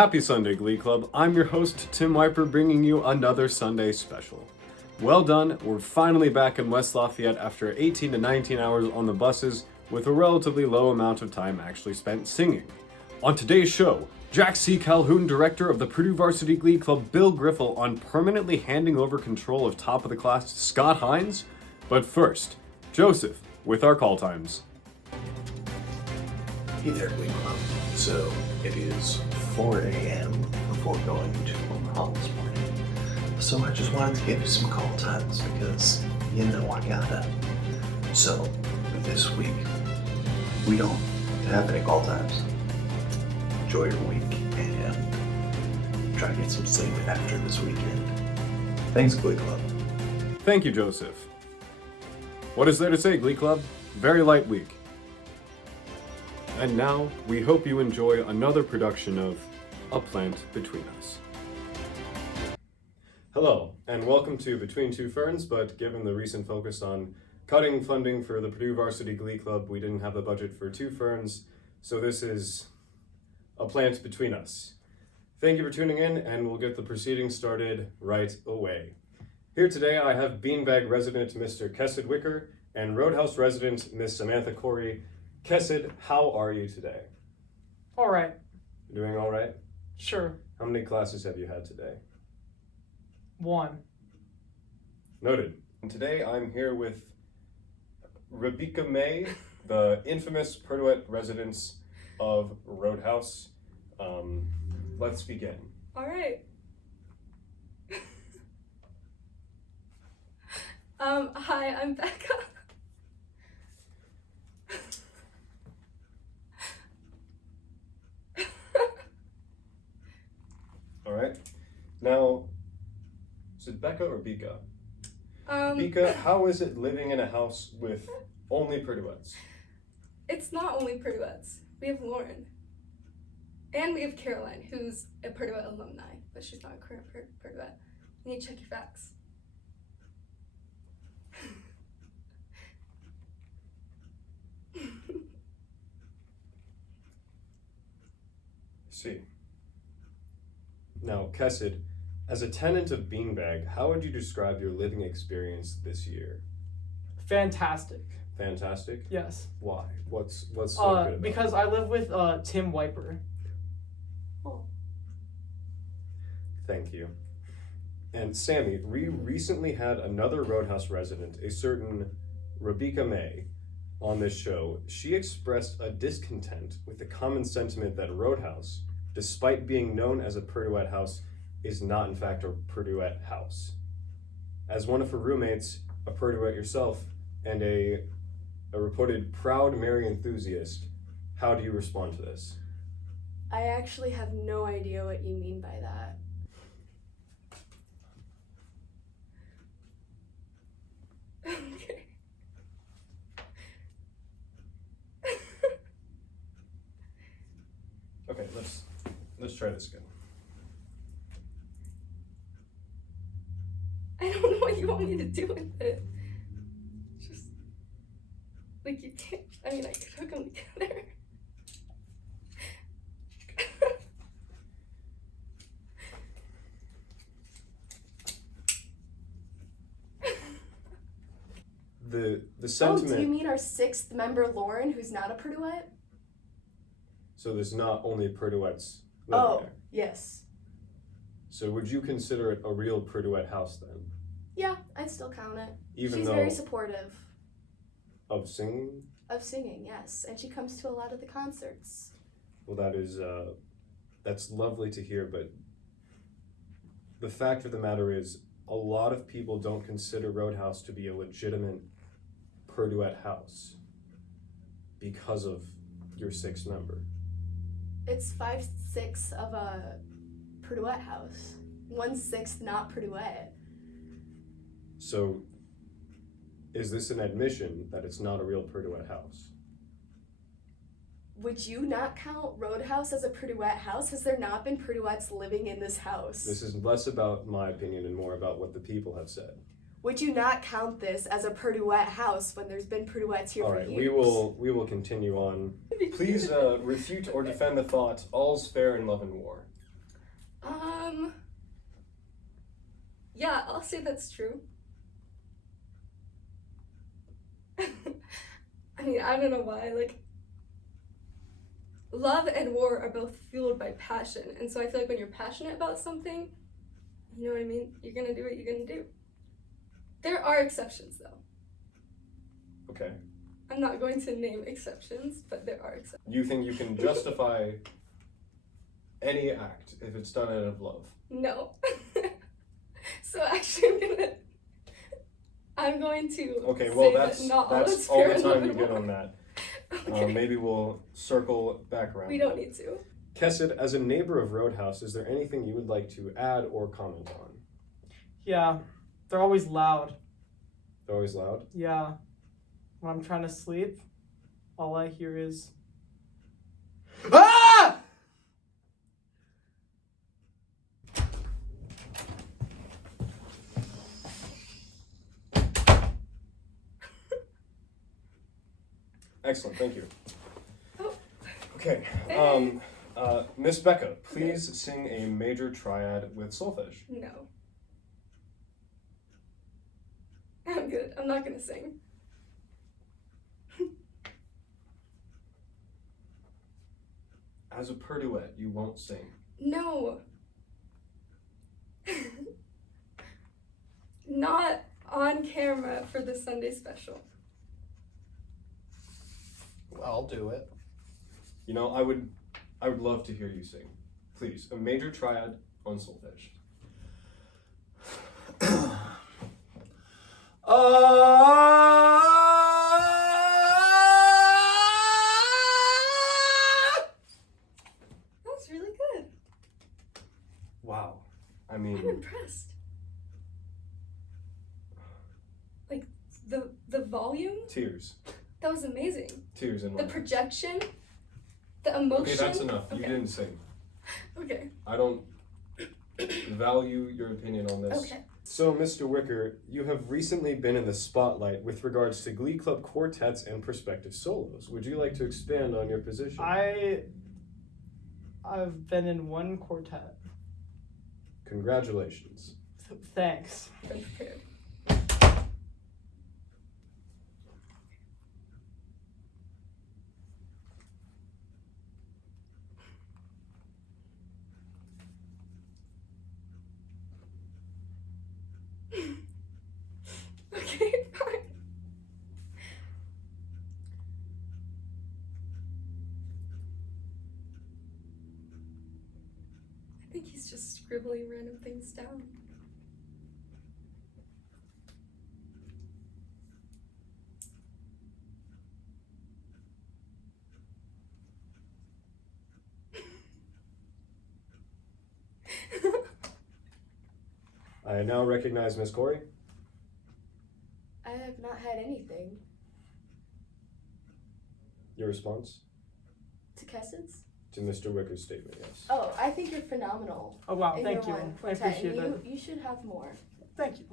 Happy Sunday, Glee Club. I'm your host, Tim Wiper, bringing you another Sunday special. Well done, we're finally back in West Lafayette after 18 to 19 hours on the buses with a relatively low amount of time actually spent singing. On today's show, Jack C. Calhoun, director of the Purdue Varsity Glee Club, Bill Griffel on permanently handing over control of top of the class to Scott Hines. But first, Joseph with our call times. Hey there, Glee Club. So it is 4 a.m. before going to Omaha this morning. So I just wanted to give you some call times because you know I gotta. So this week, we don't have any call times. Enjoy your week and try to get some sleep after this weekend. Thanks, Glee Club. Thank you, Joseph. What is there to say, Glee Club? Very light week. And now, we hope you enjoy another production of A Plant Between Us. Hello, and welcome to Between Two Ferns, but given the recent focus on cutting funding for the Purdue Varsity Glee Club, we didn't have the budget for two ferns, so this is A Plant Between Us. Thank you for tuning in, and we'll get the proceedings started right away. Here today, I have Beanbag resident Mr. Kessid Wicker and Roadhouse resident Miss Samantha Corey. Kessid, how are you today? All right. You're doing all right? Sure. How many classes have you had today? 1. Noted. And today I'm here with Rebecca May, the infamous Purdue residents of Roadhouse. Let's begin. All right. Hi, I'm Becca. All right. Now, is it Becca or Bika? Bika, how is it living in a house with only Purduettes? It's not only Purduettes. We have Lauren. And we have Caroline, who's a Purdue alumni, but she's not a current Purduette. You need to check your facts. See. Now, Kessid, as a tenant of Beanbag, how would you describe your living experience this year? Fantastic. Fantastic? Yes. Why? What's so good about it? Because I live with Tim Wiper. Oh. Thank you. And Sammy, we recently had another Roadhouse resident, a certain Rebecca May, on this show. She expressed a discontent with the common sentiment that Roadhouse, despite being known as a Purduette house, is not in fact a Purduette house. As one of her roommates, a Purduette yourself, and a reported proud Mary enthusiast, how do you respond to this? I actually have no idea what you mean by that. Okay. Okay, let's try this again. I don't know what you want me to do with it. Just, like, you can't, I mean, I could hook them together. The sentiment. Oh, do you mean our 6th member, Lauren, who's not a Purduette? So there's not only Purduettes living Oh, there. yes. So would you consider it a real Purduette house then? Yeah, I'd still count it. Even She's though very supportive of singing? of singing, yes, and she comes to a lot of the concerts. Well, that's lovely to hear, but the fact of the matter is a lot of people don't consider Roadhouse to be a legitimate Purduette house because of your 6th member. It's 5/6 of a Purduette house. 1/6 not Purduette. So is this an admission that it's not a real Purduette house? Would you not count Roadhouse as a Purduette house? Has there not been Purduettes living in this house? This is less about my opinion and more about what the people have said. Would you not count this as a Purduette house when there's been Purduettes here All for right, years? we will continue on. Please refute or defend the thought, all's fair in love and war. Yeah, I'll say that's true. I mean, I don't know why, like, love and war are both fueled by passion, and so I feel like when you're passionate about something, you know what I mean? You're gonna do what you're gonna do. There are exceptions, though. Okay. I'm not going to name exceptions, but there are exceptions. You think you can justify any act if it's done out of love? No. So actually, I'm going to Okay, well, say that's that not all that's is all fair the in time love you and get war. on that. Okay. Maybe we'll circle back around. We don't need to. Kessid, as a neighbor of Roadhouse, is there anything you would like to add or comment on? Yeah, they're always loud. They're always loud. Yeah. When I'm trying to sleep, all I hear is ah! Excellent, thank you. Oh. Okay, Hey. Miss Becca, please sing a major triad with solfege. No. I'm good. I'm not gonna sing. As a Purduette, you won't sing. No. Not on camera for the Sunday special. I'll do it. You know, I would love to hear you sing. Please, a major triad on solfege. That was really good. Wow. I I'm mean, impressed. Like the volume, tears. that was amazing. Tears in my The eyes. projection, the emotion. Okay, that's enough. You Okay. didn't sing. Okay. I don't value your opinion on this. Okay. So, Mr. Wicker, you have recently been in the spotlight with regards to Glee Club quartets and prospective solos. Would you like to expand on your position? I've been in one quartet. Congratulations. Thanks. Been prepared. Okay, fine. I think he's just scribbling random things down. I now recognize Miss Corey. I have not had anything. Your response To Kessid's? to Mr. Wicker's statement, yes. Oh, I think you're phenomenal. Oh wow, in thank your you. one I quartet, appreciate and that. you should have more. Thank you.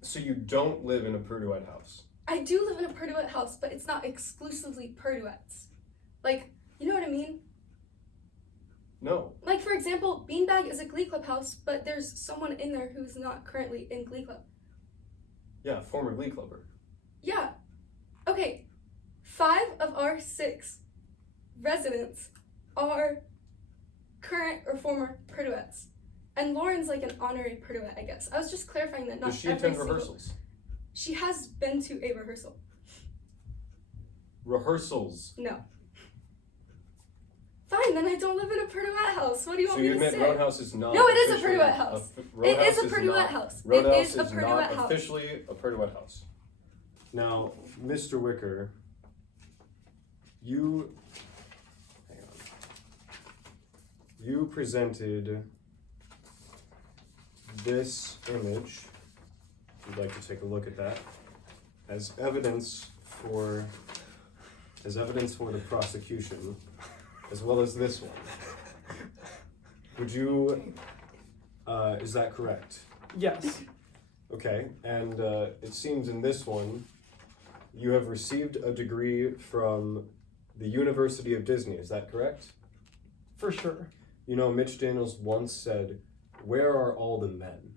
So you don't live in a Purduette house? I do live in a Purduette house, but it's not exclusively Purduettes. Like, you know what I mean? No. Like, for example, Beanbag is a Glee Club house, but there's someone in there who's not currently in Glee Club. Yeah, former Glee Clubber. Yeah. Okay. 5 of our 6 residents are current or former Purduettes. And Lauren's like an honorary Purduette, I guess. I was just clarifying that not Does she every attend single... rehearsals? She has been to a rehearsal. Rehearsals. No. Fine, then I don't live in a Purduette house. What do you So want you me to admit say? Roadhouse is not No, it is a officially Purduette house. It Roadhouse is a Purduette not- house. Roadhouse It is a not Purduette house. officially a Purduette house. Now, Mr. Wicker, you hang on. You presented this image. If you'd like to take a look at that as evidence for the prosecution, as well as this one. Would you? Is that correct? Yes. Okay, and it seems in this one, you have received a degree from the University of Disney, is that correct? For sure. You know, Mitch Daniels once said, "Where are all the men?"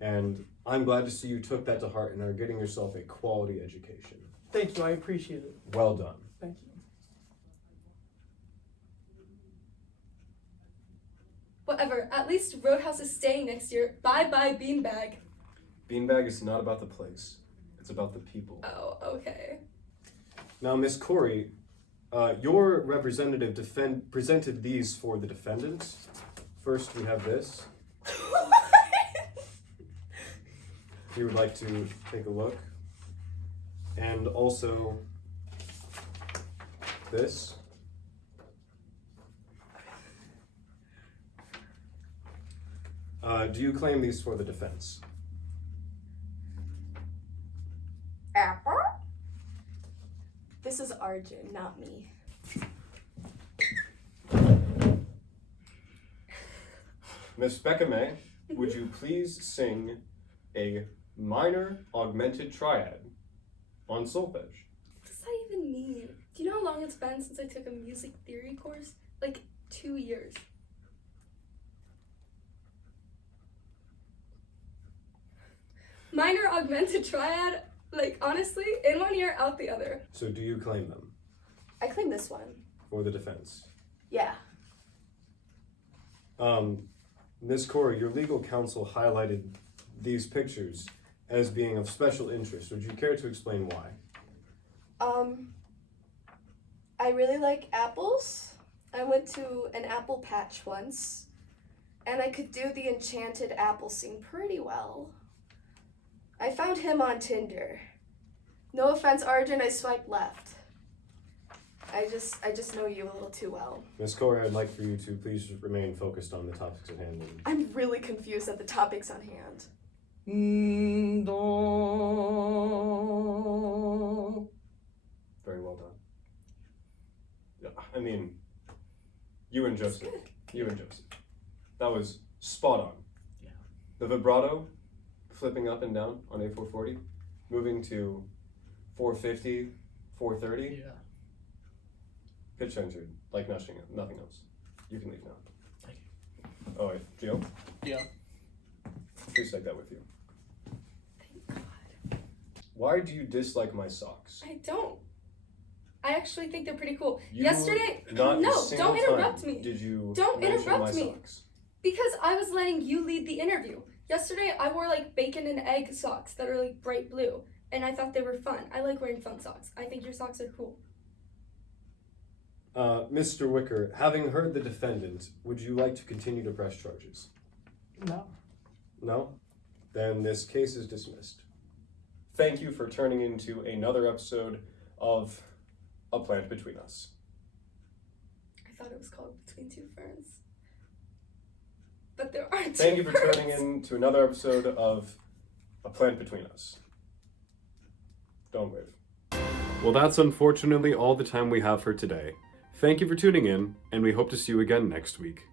And I'm glad to see you took that to heart and are getting yourself a quality education. Thank you, I appreciate it. Well done. Thank you. Whatever, at least Roadhouse is staying next year. Bye-bye, Beanbag. Beanbag is not about the place. It's about the people. Oh, okay. Now, Miss Corey, your representative presented these for the defendants. First, we have this. If you would like to take a look. And also this. Do you claim these for the defense? Apple? This is Arjun, not me. Miss Becca May, would you please sing a minor augmented triad on solfege? What does that even mean? Do you know how long it's been since I took a music theory course? Like 2 years. Minor augmented triad, like honestly, in one ear, out the other. So do you claim them I claim this one. for the defense? Yeah. Ms. Corey, your legal counsel highlighted these pictures as being of special interest. Would you care to explain why? I really like apples. I went to an apple patch once, and I could do the enchanted apple scene pretty well. I found him on Tinder. No offense, Arjun, I swiped left. I just know you a little too well. Ms. Corey, I'd like for you to please remain focused on the topics at hand. I'm really confused at the topics on hand. Very well done. Yeah, I mean, you and Joseph. That was spot on. Yeah. The vibrato, flipping up and down on A440, moving to 450, 430. Yeah. Pitch censored, like nothing else. You can leave now. Thank you. Oh wait, Gio? Yeah. Please take that with you. Thank God. Why do you dislike my socks? I don't. I actually think they're pretty cool. You Yesterday, not no, a single don't interrupt time me. Did you Don't mention interrupt my me. socks? Because I was letting you lead the interview. Yesterday, I wore like bacon and egg socks that are like bright blue, and I thought they were fun. I like wearing fun socks. I think your socks are cool. Mr. Wicker, having heard the defendant, would you like to continue to press charges? No. No? Then this case is dismissed. Thank you for turning into another episode of A Plant Between Us. I thought it was called Between Two Ferns. But there aren't two Thank you for ferns. turning in to another episode of A Plant Between Us. Don't wave. Well, that's unfortunately all the time we have for today. Thank you for tuning in, and we hope to see you again next week.